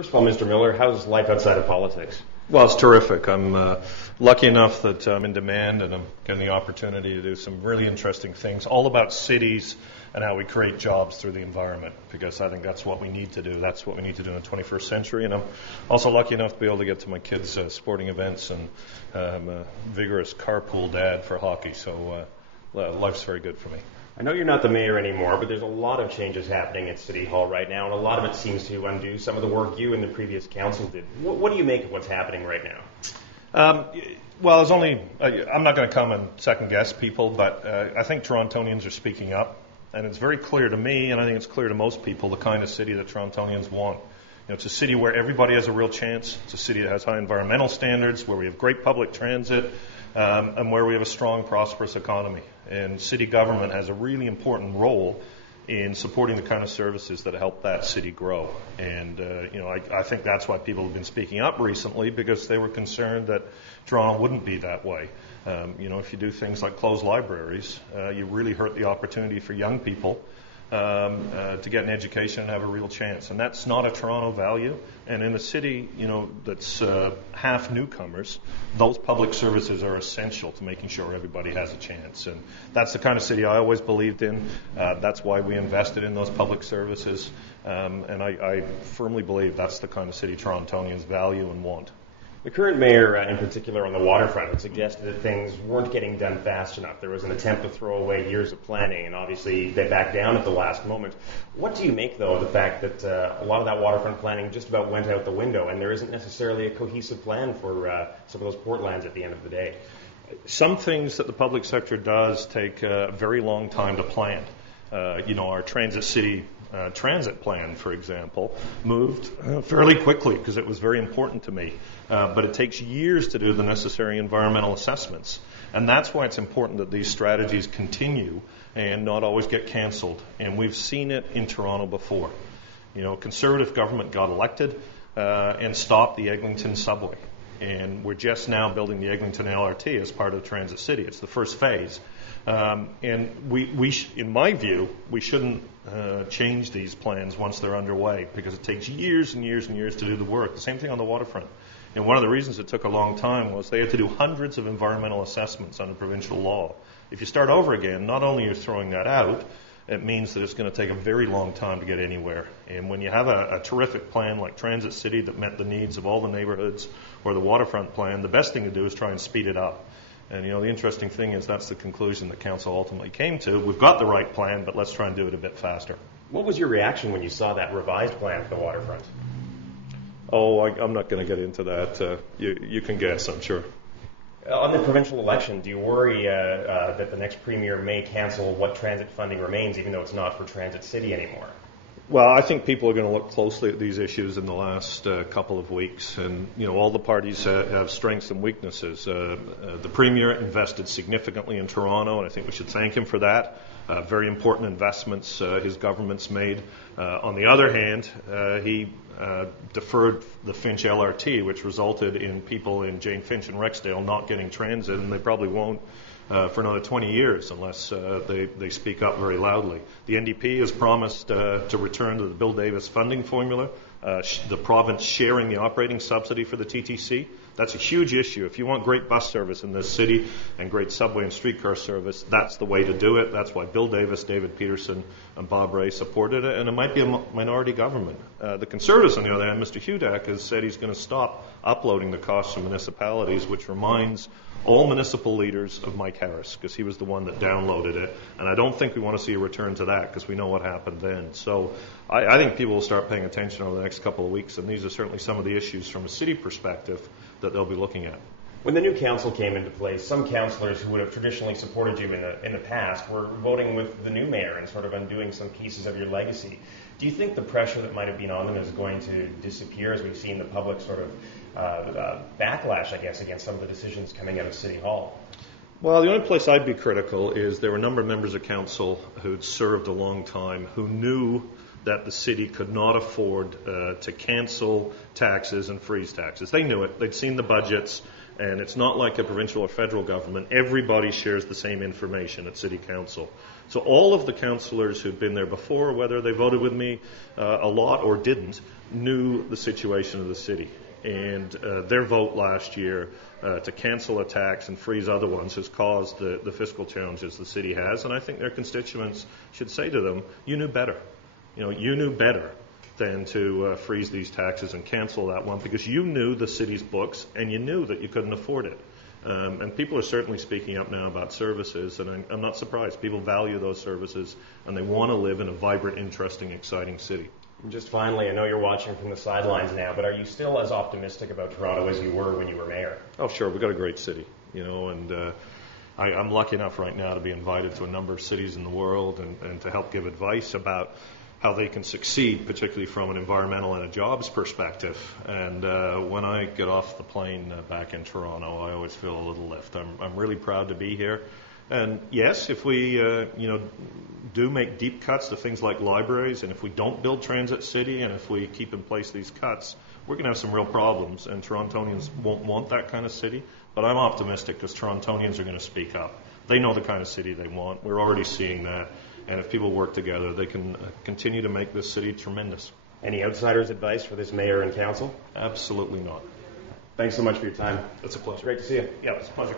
First of all, Mr. Miller, how's life outside of politics? Well, it's terrific. I'm lucky enough that I'm in demand and I'm getting the opportunity to do some really interesting things, all about cities and how we create jobs through the environment, because I think that's what we need to do. That's what we need to do in the 21st century. And I'm also lucky enough to be able to get to my kids' sporting events, and I'm a vigorous carpool dad for hockey, so life's very good for me. I know you're not the mayor anymore, but there's a lot of changes happening at City Hall right now, and a lot of it seems to undo some of the work you and the previous council did. What do you make of what's happening right now? Well, I'm not going to come and second-guess people, but I think Torontonians are speaking up, and it's very clear to me, and I think it's clear to most people, the kind of city that Torontonians want. It's a city where everybody has a real chance. It's a city that has high environmental standards, where we have great public transit, and where we have a strong, prosperous economy. And city government has a really important role in supporting the kind of services that help that city grow. And, I think that's why people have been speaking up recently, because they were concerned that Toronto wouldn't be that way. If you do things like close libraries, you really hurt the opportunity for young people to get an education and have a real chance. And that's not a Toronto value. And in a city, that's half newcomers, those public services are essential to making sure everybody has a chance. And that's the kind of city I always believed in. That's why we invested in those public services. And I firmly believe that's the kind of city Torontonians value and want. The current mayor, in particular on the waterfront, had suggested that things weren't getting done fast enough. There was an attempt to throw away years of planning, and obviously they backed down at the last moment. What do you make, though, of the fact that a lot of that waterfront planning just about went out the window, and there isn't necessarily a cohesive plan for some of those portlands at the end of the day? Some things that the public sector does take a very long time to plan. Our Transit City transit plan, for example, moved fairly quickly because it was very important to me. But it takes years to do the necessary environmental assessments. And that's why it's important that these strategies continue and not always get canceled. And we've seen it in Toronto before. Conservative government got elected and stopped the Eglinton subway. And we're just now building the Eglinton LRT as part of Transit City. It's the first phase. And we in my view, we shouldn't change these plans once they're underway, because it takes years and years and years to do the work. The same thing on the waterfront. And one of the reasons it took a long time was they had to do hundreds of environmental assessments under provincial law. If you start over again, not only are you throwing that out, it means that it's going to take a very long time to get anywhere. And when you have a terrific plan like Transit City that met the needs of all the neighborhoods, or the waterfront plan, the best thing to do is try and speed it up. And, the interesting thing is that's the conclusion that council ultimately came to. We've got the right plan, but let's try and do it a bit faster. What was your reaction when you saw that revised plan for the waterfront? Oh, I'm not going to get into that. You can guess, I'm sure. On the provincial election, do you worry that the next premier may cancel what transit funding remains, even though it's not for Transit City anymore? Well, I think people are going to look closely at these issues in the last couple of weeks. And, all the parties have strengths and weaknesses. The Premier invested significantly in Toronto, and I think we should thank him for that. Very important investments his government's made. On the other hand, he deferred the Finch LRT, which resulted in people in Jane Finch and Rexdale not getting transit, and they probably won't for another 20 years unless they speak up very loudly. The NDP has promised to return to the Bill Davis funding formula, the province sharing the operating subsidy for the TTC. That's a huge issue. If you want great bus service in this city and great subway and streetcar service, that's the way to do it. That's why Bill Davis, David Peterson, and Bob Ray supported it, and it might be a minority government. The Conservatives, on the other hand, Mr. Hudak, has said he's going to stop uploading the costs from municipalities, which reminds all municipal leaders of Mike Harris, because he was the one that downloaded it. And I don't think we want to see a return to that, because we know what happened then. So I think people will start paying attention over the next couple of weeks, and these are certainly some of the issues from a city perspective that they'll be looking at. When the new council came into place, some councillors who would have traditionally supported you in the past were voting with the new mayor and sort of undoing some pieces of your legacy. Do you think the pressure that might have been on them is going to disappear as we've seen the public sort of backlash, I guess, against some of the decisions coming out of City Hall? Well, the only place I'd be critical is there were a number of members of council who'd served a long time who knew that the city could not afford to cancel taxes and freeze taxes. They knew it. They'd seen the budgets, And it's not like a provincial or federal government. Everybody shares the same information at City Council. So all of the councillors who'd been there before, whether they voted with me a lot or didn't, knew the situation of the city. And their vote last year to cancel a tax and freeze other ones has caused the fiscal challenges the city has. And I think their constituents should say to them, you knew better. You knew better than to freeze these taxes and cancel that one, because you knew the city's books and you knew that you couldn't afford it. And people are certainly speaking up now about services, and I'm not surprised. People value those services and they want to live in a vibrant, interesting, exciting city. And just finally, I know you're watching from the sidelines now, but are you still as optimistic about Toronto as you were when you were mayor? Oh, sure. We've got a great city, and I'm lucky enough right now to be invited to a number of cities in the world and to help give advice about how they can succeed, particularly from an environmental and a jobs perspective. And when I get off the plane back in Toronto, I always feel a little lift. I'm really proud to be here. And yes, if we do make deep cuts to things like libraries, and if we don't build Transit City, and if we keep in place these cuts, we're going to have some real problems, and Torontonians won't want that kind of city. But I'm optimistic because Torontonians are going to speak up. They know the kind of city they want. We're already seeing that. And if people work together, they can continue to make this city tremendous. Any outsider's advice for this mayor and council? Absolutely not. Thanks so much for your time. It's a pleasure. Great to see you. Yeah, it's a pleasure.